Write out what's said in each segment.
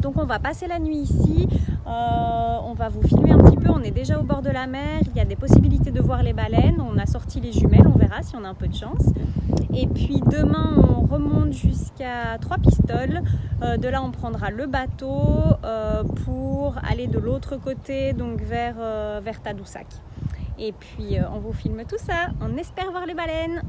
Donc on va passer la nuit ici, on va vous filmer un petit peu, on est déjà au bord de la mer, il y a des possibilités de voir les baleines, on a sorti les jumelles, on verra si on a un peu de chance. Et puis demain on remonte jusqu'à Trois-Pistoles, de là on prendra le bateau pour aller de l'autre côté, donc vers Tadoussac. Et puis on vous filme tout ça, on espère voir les baleines.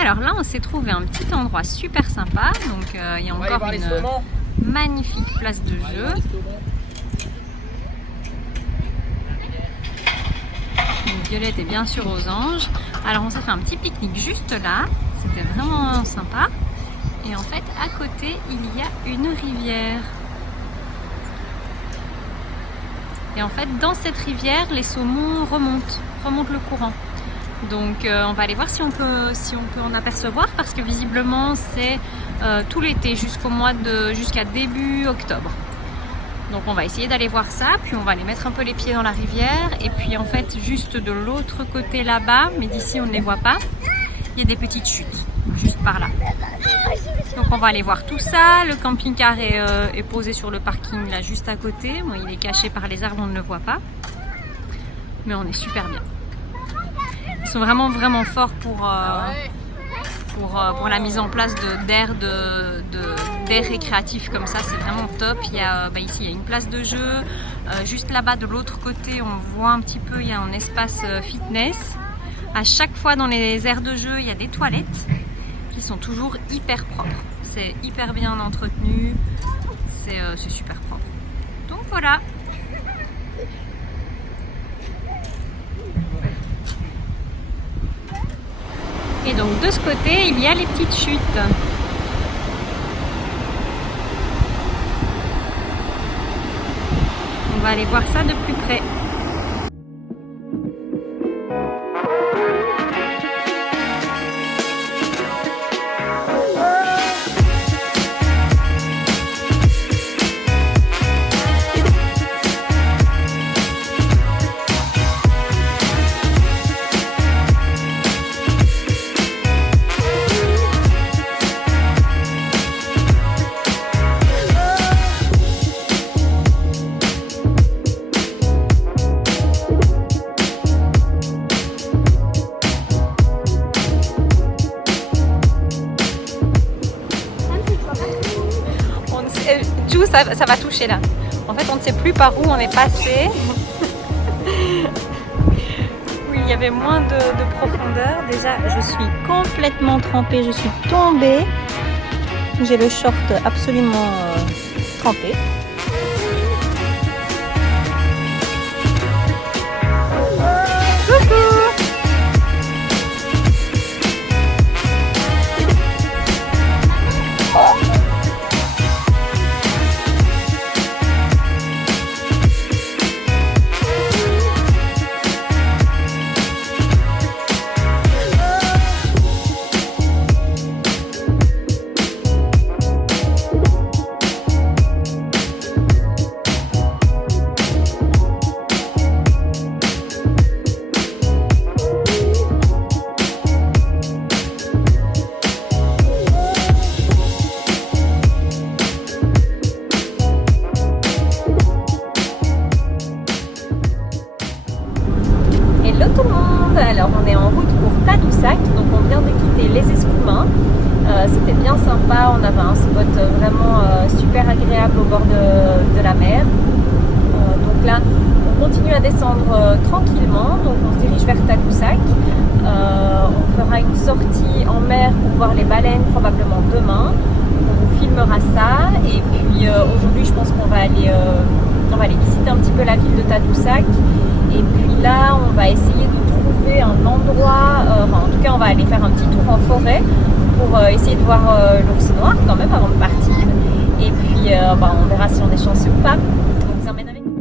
Alors là on s'est trouvé un petit endroit super sympa, donc il y a encore une magnifique place de jeu. Donc, Violette est bien sûr aux anges. Alors on s'est fait un petit pique-nique juste là, c'était vraiment sympa. Et en fait à côté il y a une rivière. Et en fait dans cette rivière les saumons remontent le courant. Donc on va aller voir si on peut en apercevoir, parce que visiblement c'est tout l'été jusqu'à début octobre. Donc on va essayer d'aller voir ça, puis on va aller mettre un peu les pieds dans la rivière. Et puis en fait juste de l'autre côté là-bas, mais d'ici on ne les voit pas, il y a des petites chutes juste par là. Donc on va aller voir tout ça. Le camping-car est posé sur le parking là juste à côté. Bon, il est caché par les arbres, on ne le voit pas, mais on est super bien. Ils sont vraiment forts pour la mise en place d'aires récréatifs comme ça, c'est vraiment top. Il y a, ici il y a une place de jeu, juste là-bas de l'autre côté on voit un petit peu, il y a un espace fitness. À chaque fois dans les aires de jeu il y a des toilettes qui sont toujours hyper propres, c'est hyper bien entretenu, c'est super propre. Donc voilà. Et donc de ce côté, il y a les petites chutes. va aller voir ça de plus près. Ça va toucher là. En fait, on ne sait plus par où on est passé. Où il y avait moins de profondeur. Déjà, je suis complètement trempée. Je suis tombée. J'ai le short absolument trempé. Hello tout le monde. Alors on est en route pour Tadoussac, donc on vient de quitter les Escoumins. C'était bien sympa, on avait un spot vraiment super agréable au bord de la mer. Donc là on continue à descendre tranquillement, donc on se dirige vers Tadoussac. On fera une sortie en mer pour voir les baleines probablement demain. On vous filmera ça et puis aujourd'hui je pense qu'on va aller visiter un petit peu la ville de Tadoussac. Et puis là, on va essayer de trouver un endroit, en tout cas on va aller faire un petit tour en forêt pour essayer de voir l'ours noir quand même avant de partir. Et puis on verra si on est chanceux ou pas. On vous emmène avec nous.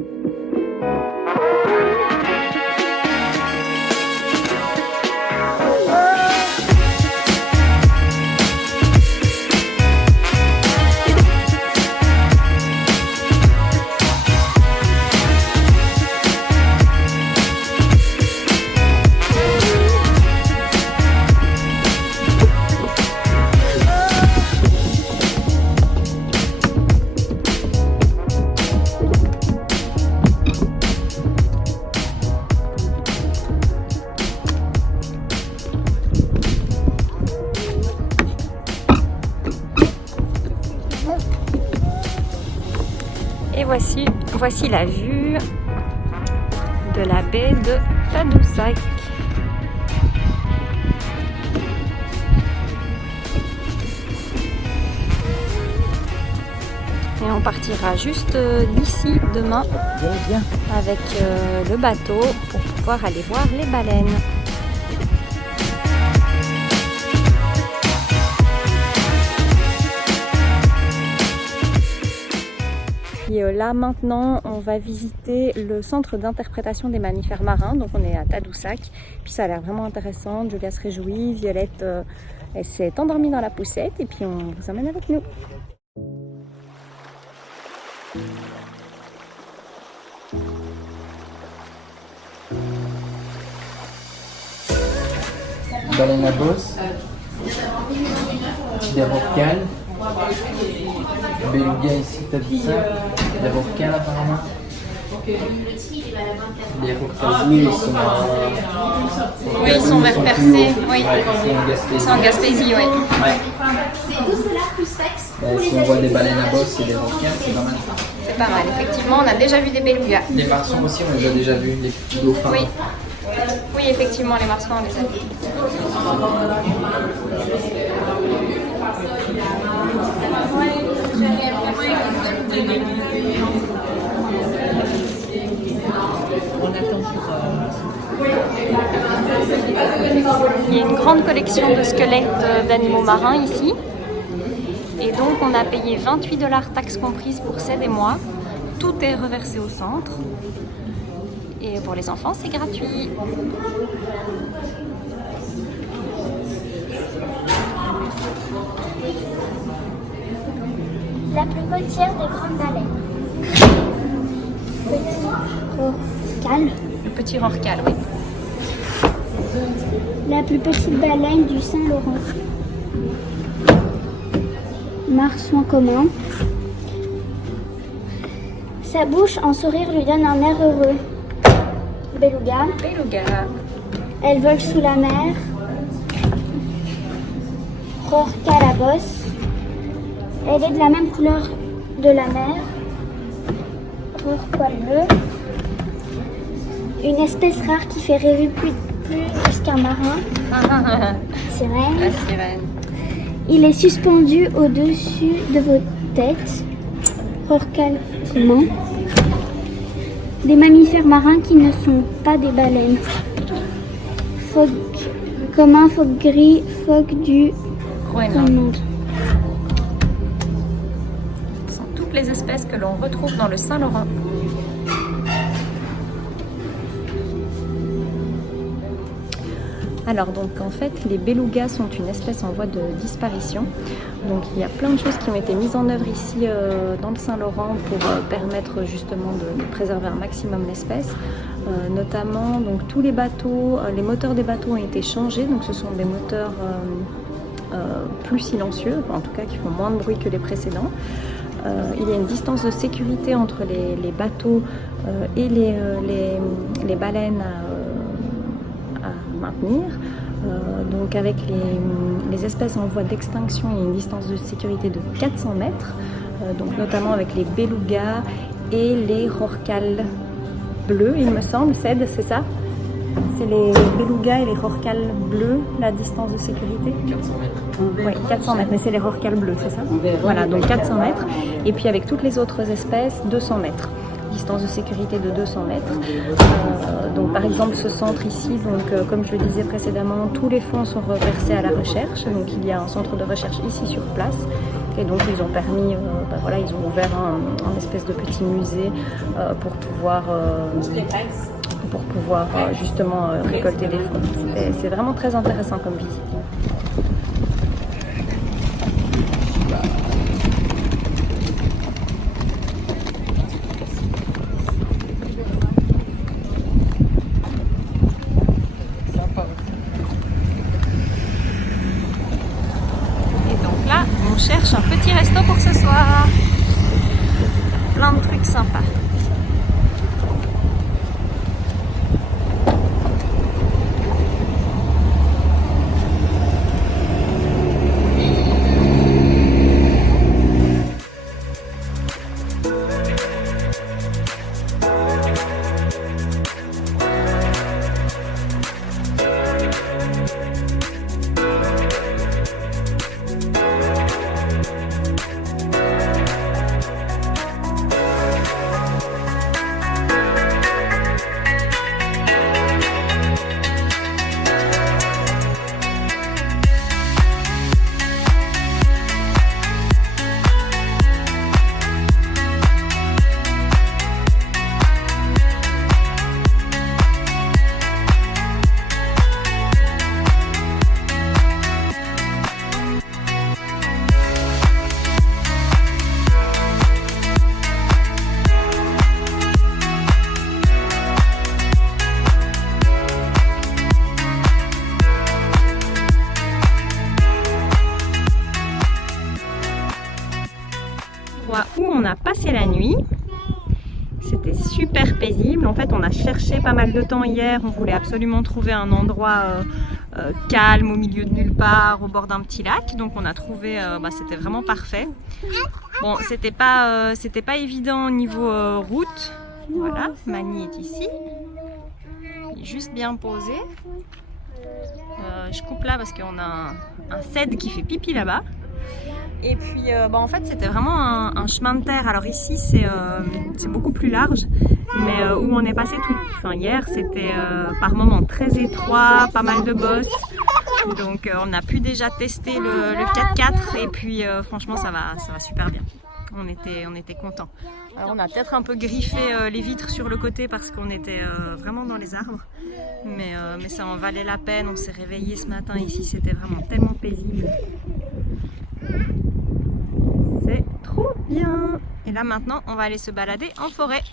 Et voici la vue de la baie de Tadoussac. Et on partira juste d'ici demain avec le bateau pour pouvoir aller voir les baleines. Et là maintenant on va visiter le centre d'interprétation des mammifères marins, donc on est à Tadoussac, puis ça a l'air vraiment intéressant. Julia se réjouit, Violette elle s'est endormie dans la poussette et puis on vous emmène avec nous. Baleine à bosse, des rorquals, beluga ici, Tadoussac, des rorquals apparemment. Les rorquals bleus, ils sont vers Percé, oui. Ils sont en Gaspésie. oui. Si on voit des baleines à bosse et des rorquals, c'est pas mal. C'est pas mal, effectivement, on a déjà vu des belugas. Les marsons aussi, on les a déjà vus, les petits dauphins. Oui. Oui, effectivement, les marsouins, on les a vus. Il y a une grande collection de squelettes d'animaux marins ici. Et donc, on a payé 28 $ taxes comprises pour Ced et moi. tout est reversé au centre. Et pour les enfants, c'est gratuit. La plus côtière des grandes baleines. Petit rorqual. Le petit rorqual, oui. La plus petite baleine du Saint-Laurent. Marsouin commun. Sa bouche en sourire lui donne un air heureux. Beluga. Beluga. Elle vole sous la mer. Rorqual à bosse. Elle est de la même couleur de la mer. Rorqual bleu. Une espèce rare qui fait rêver plus qu'un marin. Sirène. La sirène. Il est suspendu au-dessus de vos têtes. Rorqual commun. Des mammifères marins qui ne sont pas des baleines. Phoque commun, phoque gris, phoque du Groenland. Ce sont toutes les espèces que l'on retrouve dans le Saint-Laurent. Alors donc en fait les belugas sont une espèce en voie de disparition. Donc il y a plein de choses qui ont été mises en œuvre ici dans le Saint-Laurent pour permettre justement de préserver un maximum l'espèce. Notamment donc tous les bateaux, les moteurs des bateaux ont été changés. Donc ce sont des moteurs plus silencieux, en tout cas qui font moins de bruit que les précédents. Il y a une distance de sécurité entre les bateaux et les baleines à maintenir. Donc avec les espèces en voie d'extinction, il y a une distance de sécurité de 400 mètres, donc notamment avec les belugas et les rorquals bleus, il me semble. Cède, c'est ça? C'est les belugas et les rorquals bleus, la distance de sécurité? 400 mètres. Oui, 400 mètres, mais c'est les rorquals bleus, c'est ça? Voilà, donc 400 mètres. Et puis avec toutes les autres espèces, 200 mètres. Distance de sécurité de 200 mètres. Donc par exemple ce centre ici, donc, comme je le disais précédemment, tous les fonds sont reversés à la recherche. Donc il y a un centre de recherche ici sur place. Et donc ils ont permis, voilà, ils ont ouvert un espèce de petit musée pour pouvoir justement récolter des fonds. C'est vraiment très intéressant comme visite. On cherche un petit resto pour ce soir. Plein de trucs sympas. Où on a passé la nuit. C'était super paisible. En fait, on a cherché pas mal de temps hier. On voulait absolument trouver un endroit calme au milieu de nulle part, au bord d'un petit lac. Donc on a trouvé, c'était vraiment parfait. Bon, c'était pas évident au niveau route. Voilà, Mani est ici. Il est juste bien posé. Je coupe là parce qu'on a un cèdre qui fait pipi là-bas. Et puis en fait c'était vraiment un chemin de terre. Alors ici c'est beaucoup plus large, mais où on est passé hier c'était par moments très étroit, pas mal de bosses. Donc on a pu déjà tester le 4x4 et puis franchement ça va super bien. On était contents. Alors on a peut-être un peu griffé les vitres sur le côté parce qu'on était vraiment dans les arbres. Mais ça en valait la peine. On s'est réveillé ce matin ici, c'était vraiment tellement paisible. C'est trop bien. Et là maintenant, on va aller se balader en forêt.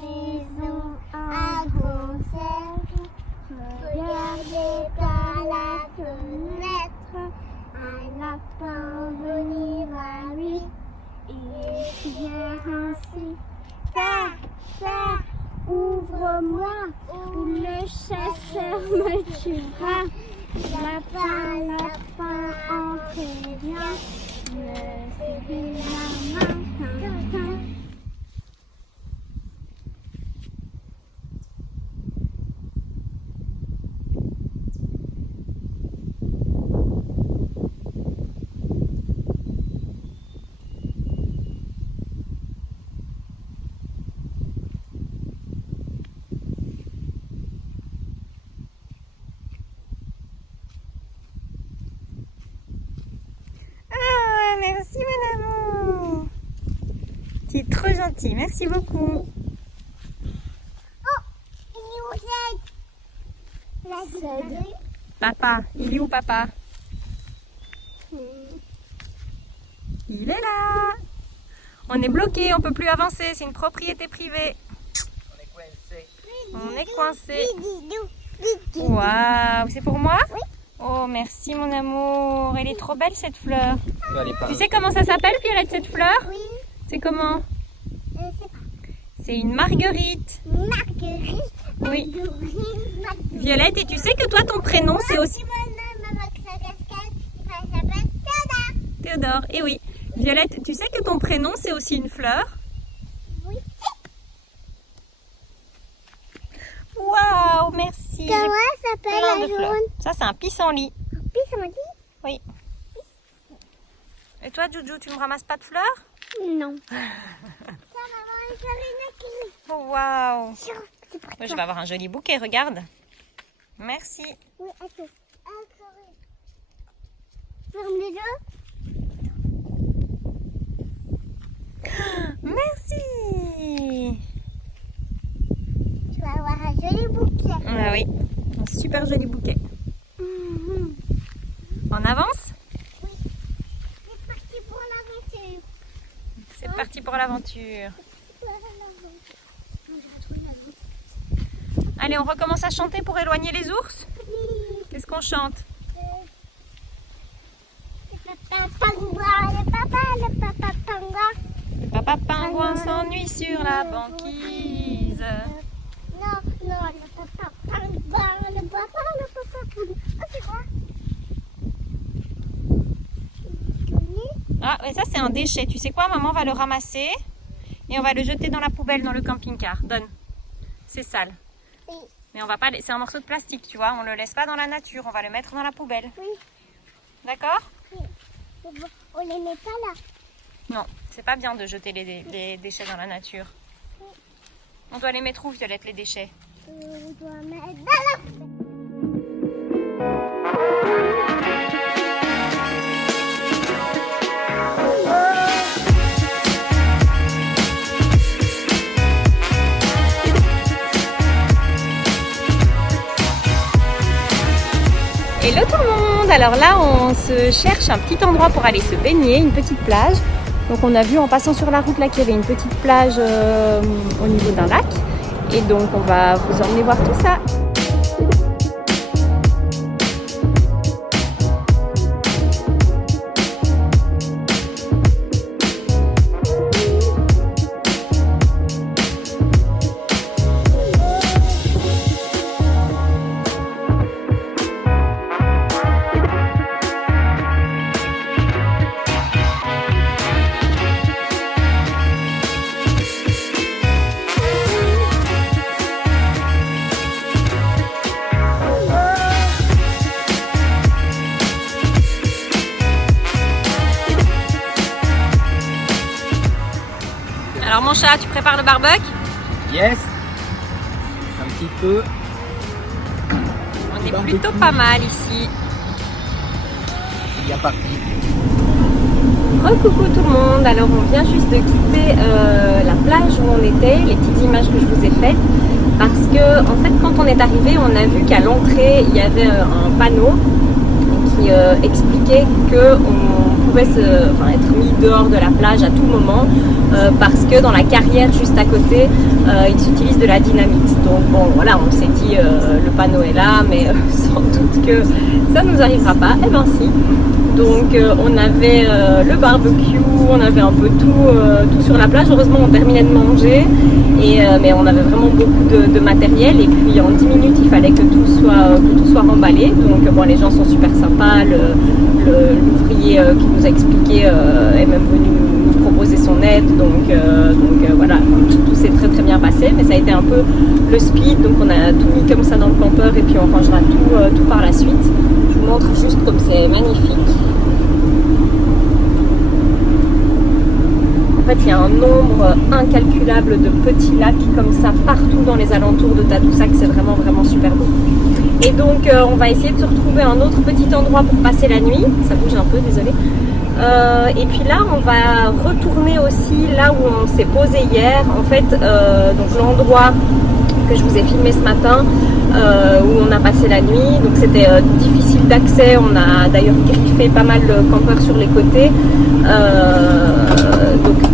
Maison à conserve, regardez par la fenêtre, un lapin venir à lui, et vient ainsi. Ça, ouvre-moi, ou le chasseur me tuera. Lapin, entrez bien, me serrez la main, tin. Merci mon amour. Tu es trop gentil, merci beaucoup. Papa, il est où papa? Il est là. On est bloqué, on peut plus avancer, c'est une propriété privée. On est coincé. Waouh, c'est pour moi? Oui. Oh merci mon amour, elle est trop belle cette fleur. Elle est pas- Tu sais comment ça s'appelle Violette cette fleur? Oui, C'est comment? je sais pas. C'est une marguerite. Marguerite. Oui. Marguerite. Violette, et tu sais que toi ton prénom c'est aussi Maman, sa cascade, ça s'appelle Théodore. Théodore. Et oui. Violette, tu sais que ton prénom c'est aussi une fleur? Oui. Waouh, merci. Comment s'appelle Plein la de fleurs. jaune? Ça c'est un pissenlit. Pissenlit? Oui. Et toi Joujou, tu ne me ramasses pas de fleurs? Non. Ça, maman, il fait une acquis. Oh, waouh. C'est pour Moi, je toi. vais avoir un joli bouquet, regarde. Merci. Oui, attends. Ferme les yeux. Merci. Tu vas avoir un joli bouquet. Ah oui, un super joli bouquet. On avance? C'est parti pour l'aventure. C'est parti pour l'aventure. Allez, on recommence à chanter pour éloigner les ours? Qu'est-ce qu'on chante? Le papa pingouin. Le papa pingouin s'ennuie sur la banquise. Non, le papa pingouin, le papa pingouin. Ah, c'est quoi? Ah, mais ça c'est un déchet. Tu sais quoi? Maman va le ramasser et on va le jeter dans la poubelle dans le camping-car. Donne. C'est sale. Oui. Mais on va pas. C'est un morceau de plastique, tu vois. On le laisse pas dans la nature. On va le mettre dans la poubelle. Oui. D'accord? On les met pas là. Non, c'est pas bien de jeter les déchets dans la nature. On doit les mettre où, Violette, les déchets? On doit mettre dans la poubelle. Hello tout le monde! Alors là, on se cherche un petit endroit pour aller se baigner, une petite plage. Donc on a vu en passant sur la route là qu'il y avait une petite plage au niveau d'un lac. Et donc on va vous emmener voir tout ça. Alors mon chat, tu prépares le barbecue? Yes. Un petit peu. On est plutôt pas mal ici. C'est bien parti. Coucou tout le monde, alors on vient juste de quitter la plage où on était, les petites images que je vous ai faites, parce que en fait quand on est arrivé, on a vu qu'à l'entrée il y avait un panneau qui expliquait qu'on pouvait être mis dehors de la plage à tout moment parce que dans la carrière juste à côté ils utilisent de la dynamite. Donc bon voilà, on s'est dit le panneau est là mais sans doute que ça ne nous arrivera pas. Eh ben si. Donc on avait le barbecue, on avait un peu tout sur la plage. Heureusement on terminait de manger, mais on avait vraiment beaucoup de matériel. Et puis en 10 minutes il fallait que tout soit remballé. Donc bon, les gens sont super sympas. L'ouvrier qui nous a expliqué est même venu nous proposer son aide. Donc voilà, tout s'est très très bien passé. Mais ça a été un peu le speed. Donc on a tout mis comme ça dans le campeur et puis on rangera tout par la suite. Je vous montre juste comme c'est magnifique. En fait, il y a un nombre incalculable de petits lacs comme ça partout dans les alentours de Tadoussac. C'est vraiment vraiment super beau. Et donc, on va essayer de se retrouver un autre petit endroit pour passer la nuit. Ça bouge un peu, désolé. Et puis là, on va retourner aussi là où on s'est posé hier. En fait, donc l'endroit que je vous ai filmé ce matin, où on a passé la nuit. Donc c'était difficile d'accès. On a d'ailleurs griffé pas mal de campeurs sur les côtés.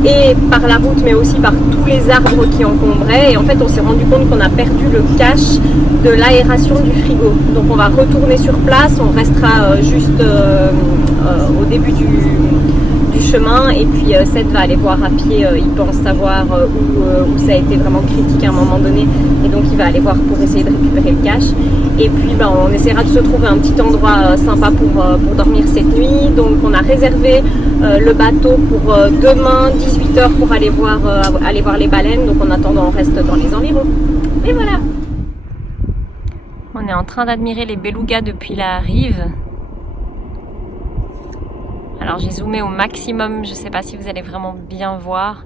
Et par la route mais aussi par tous les arbres qui encombraient, et en fait on s'est rendu compte qu'on a perdu le cache de l'aération du frigo. Donc on va retourner sur place, on restera juste au début du chemin, et puis Seth va aller voir à pied, il pense savoir où ça a été vraiment critique à un moment donné, et donc il va aller voir pour essayer de récupérer le cache. Et puis on essaiera de se trouver un petit endroit sympa pour dormir cette nuit. Donc on a réservé le bateau pour demain 18h pour aller voir les baleines. Donc en attendant on reste dans les environs. Et voilà. On est en train d'admirer les belugas depuis la rive. Alors j'ai zoomé au maximum, je ne sais pas si vous allez vraiment bien voir.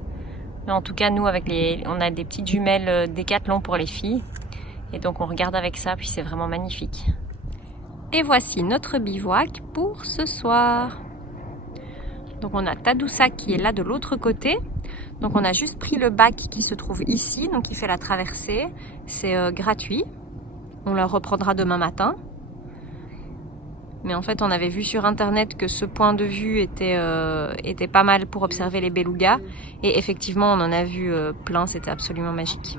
Mais en tout cas nous on a des petites jumelles Décathlon pour les filles. Et donc on regarde avec ça, puis c'est vraiment magnifique. Et voici notre bivouac pour ce soir. Donc on a Tadoussac qui est là de l'autre côté. Donc on a juste pris le bac qui se trouve ici, donc il fait la traversée. C'est gratuit. On le reprendra demain matin. Mais en fait on avait vu sur internet que ce point de vue était pas mal pour observer les belugas. Et effectivement on en a vu plein, c'était absolument magique.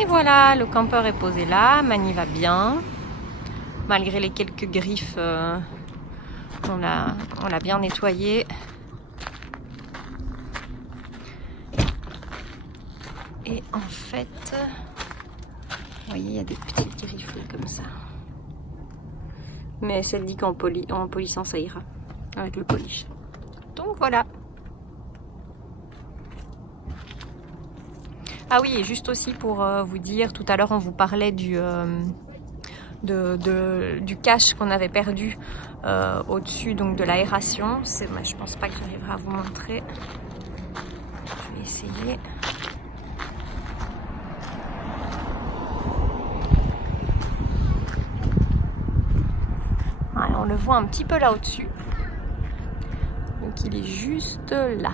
Et voilà, le campeur est posé là, Mani va bien. Malgré les quelques griffes, on l'a bien nettoyé. Et en fait, vous voyez, il y a des petites griffes comme ça. Mais celle dit qu'en polissant, ça ira avec le polish. Donc voilà. Ah oui, et juste aussi pour vous dire, tout à l'heure on vous parlait du cache qu'on avait perdu au-dessus donc de l'aération. Je pense pas que j'arriverai à vous montrer. Je vais essayer. Ouais, on le voit un petit peu là au-dessus. Donc il est juste là.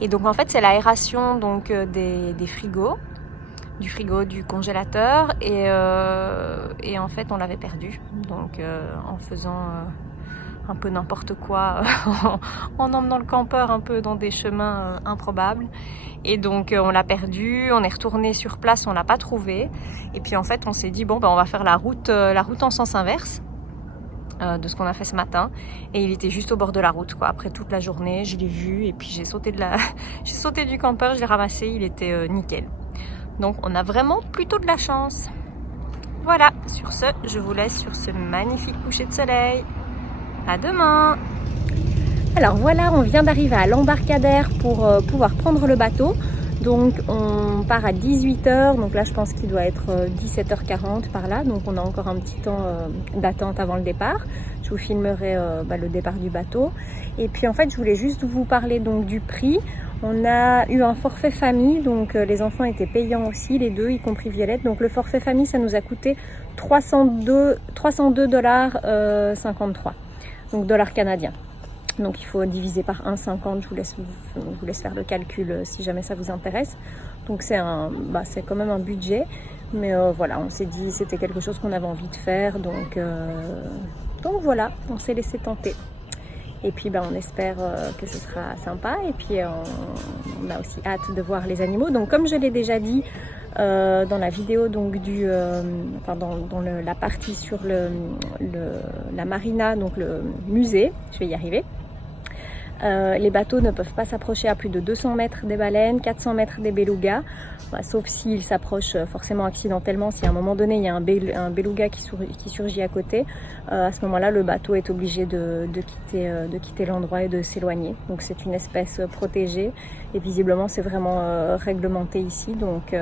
Et donc en fait c'est l'aération donc des frigos, du frigo, du congélateur, et en fait on l'avait perdu. Donc en faisant un peu n'importe quoi, en emmenant le campeur un peu dans des chemins improbables. Et donc on l'a perdu, on est retourné sur place, on l'a pas trouvé. Et puis en fait on s'est dit bon on va faire la route en sens inverse. De ce qu'on a fait ce matin, et il était juste au bord de la route quoi. Après toute la journée je l'ai vu, et puis j'ai sauté du campeur, je l'ai ramassé, il était nickel. Donc on a vraiment plutôt de la chance. Voilà, sur ce je vous laisse sur ce magnifique coucher de soleil. À demain. Alors voilà, on vient d'arriver à l'embarcadère pour pouvoir prendre le bateau. Donc on part à 18h, donc là je pense qu'il doit être 17h40 par là, donc on a encore un petit temps d'attente avant le départ. Je vous filmerai le départ du bateau. Et puis en fait je voulais juste vous parler donc du prix. On a eu un forfait famille, donc les enfants étaient payants aussi, les deux, y compris Violette. Donc le forfait famille, ça nous a coûté 302 dollars 53, donc dollars canadiens. Donc il faut diviser par 1,50, je vous laisse faire le calcul si jamais ça vous intéresse. Donc c'est quand même un budget, mais voilà, on s'est dit c'était quelque chose qu'on avait envie de faire, donc voilà, on s'est laissé tenter. Et puis on espère que ce sera sympa, et puis on a aussi hâte de voir les animaux. Donc comme je l'ai déjà dit dans la vidéo, donc dans la partie sur la marina, donc le musée, je vais y arriver. Les bateaux ne peuvent pas s'approcher à plus de 200 mètres des baleines, 400 mètres des belugas, sauf s'ils s'approchent forcément accidentellement. Si à un moment donné il y a un beluga qui surgit à côté, à ce moment-là le bateau est obligé de quitter l'endroit et de s'éloigner. Donc c'est une espèce protégée et visiblement c'est vraiment réglementé ici. Donc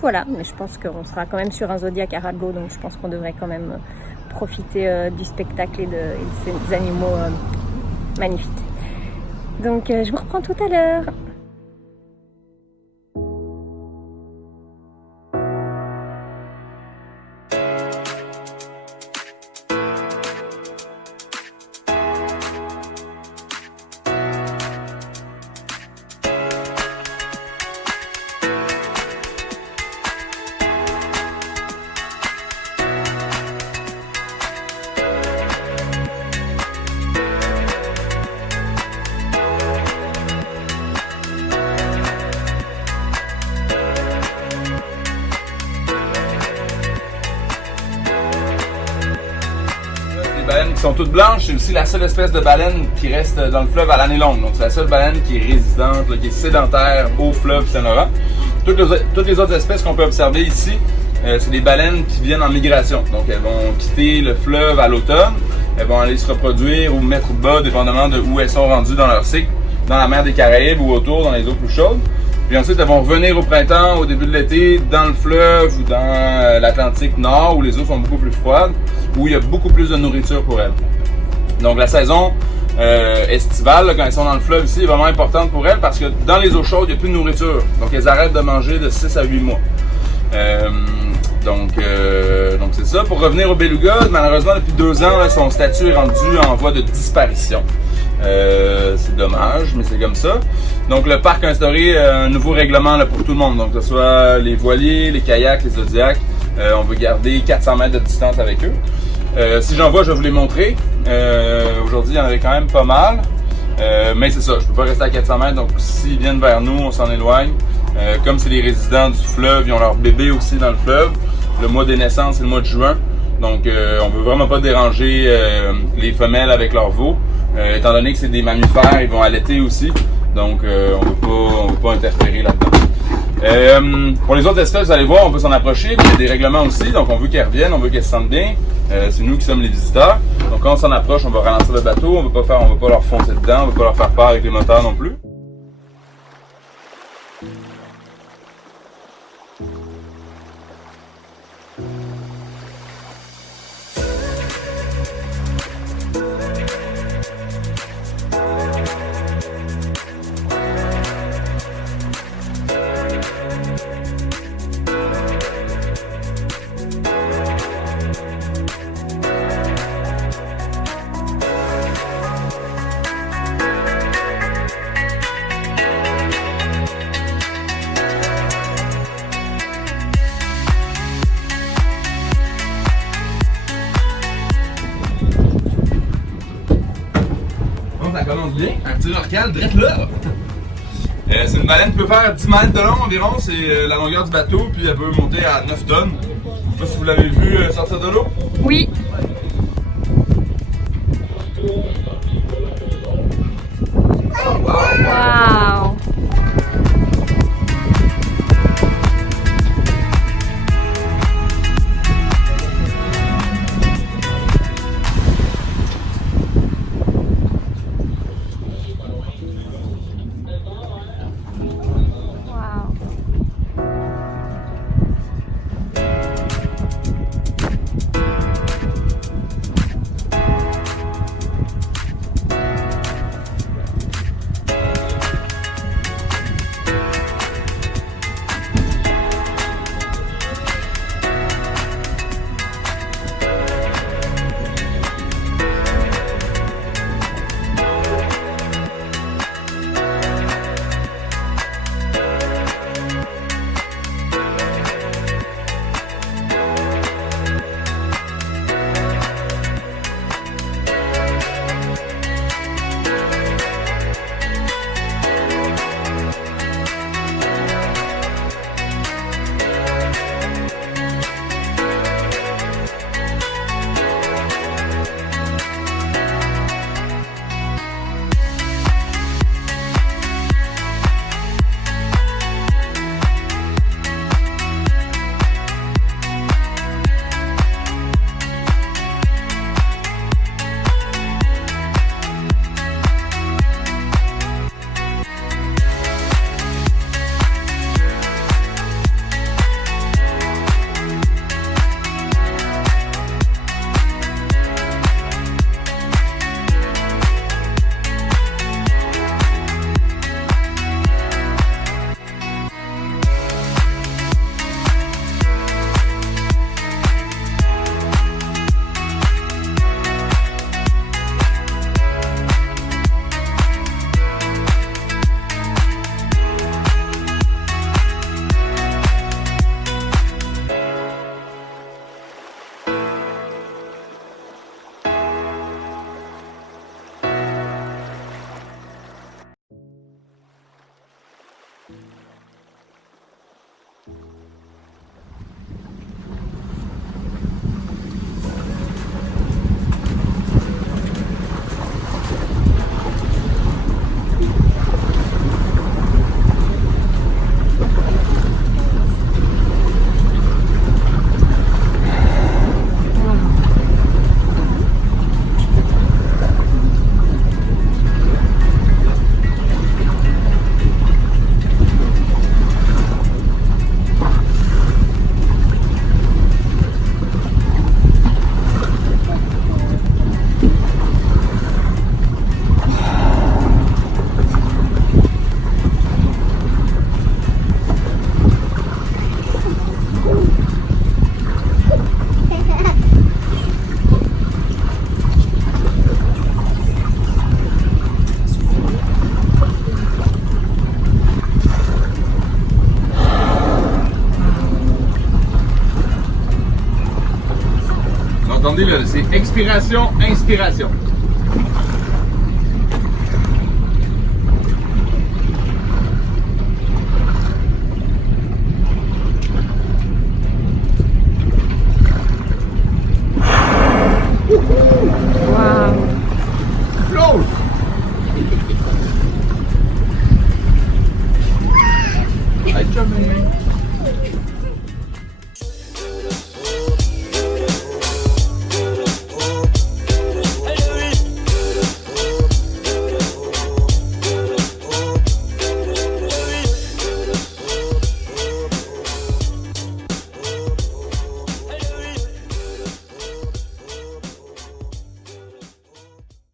voilà, mais je pense qu'on sera quand même sur un Zodiac à ras de l'eau, donc je pense qu'on devrait quand même profiter du spectacle et de ces animaux magnifiques. Donc je vous reprends tout à l'heure. Baleines qui sont toutes blanches, c'est aussi la seule espèce de baleine qui reste dans le fleuve à l'année longue. Donc c'est la seule baleine qui est résidente, là, qui est sédentaire au fleuve Saint-Laurent. Toutes les autres espèces qu'on peut observer ici, c'est des baleines qui viennent en migration. Donc elles vont quitter le fleuve à l'automne, elles vont aller se reproduire ou mettre bas, dépendamment de où elles sont rendues dans leur cycle, dans la mer des Caraïbes ou autour, dans les eaux plus chaudes. Puis ensuite, elles vont revenir au printemps, au début de l'été, dans le fleuve ou dans l'Atlantique Nord, où les eaux sont beaucoup plus froides, où il y a beaucoup plus de nourriture pour elles. Donc la saison estivale, là, quand elles sont dans le fleuve ici, est vraiment importante pour elles parce que dans les eaux chaudes, il n'y a plus de nourriture. Donc elles arrêtent de manger de 6 à 8 mois. Donc c'est ça. Pour revenir au beluga, malheureusement, depuis 2 ans, là, son statut est rendu en voie de disparition. C'est dommage, mais c'est comme ça. Donc le parc a instauré un nouveau règlement là, pour tout le monde. Donc que ce soit les voiliers, les kayaks, les zodiacs, on veut garder 400 mètres de distance avec eux. Si j'en vois, je vais vous les montrer. Aujourd'hui, il y en avait quand même pas mal. Mais c'est ça, je peux pas rester à 400 mètres. Donc s'ils viennent vers nous, on s'en éloigne. Comme c'est les résidents du fleuve, ils ont leur bébé aussi dans le fleuve. Le mois des naissances, c'est le mois de juin. Donc on veut vraiment pas déranger les femelles avec leurs veaux. Étant donné que c'est des mammifères, ils vont allaiter aussi. Donc on veut pas interférer là-dedans. Pour les autres espèces, vous allez voir, on peut s'en approcher. Il y a des règlements aussi, donc on veut qu'elles reviennent, on veut qu'elles se sentent bien. C'est nous qui sommes les visiteurs. Donc quand on s'en approche, on va ralentir le bateau, on veut pas leur foncer dedans, on veut pas leur faire peur avec les moteurs non plus. Ça commence bien, un petit rorcal direct là. C'est une baleine qui peut faire 10 mètres de long environ, c'est la longueur du bateau, puis elle peut monter à 9 tonnes. Je sais pas si vous l'avez vu sortir de l'eau. Oui. Wow. Attendez-le, c'est expiration, inspiration. Waouh. Float! Hi, Chummy.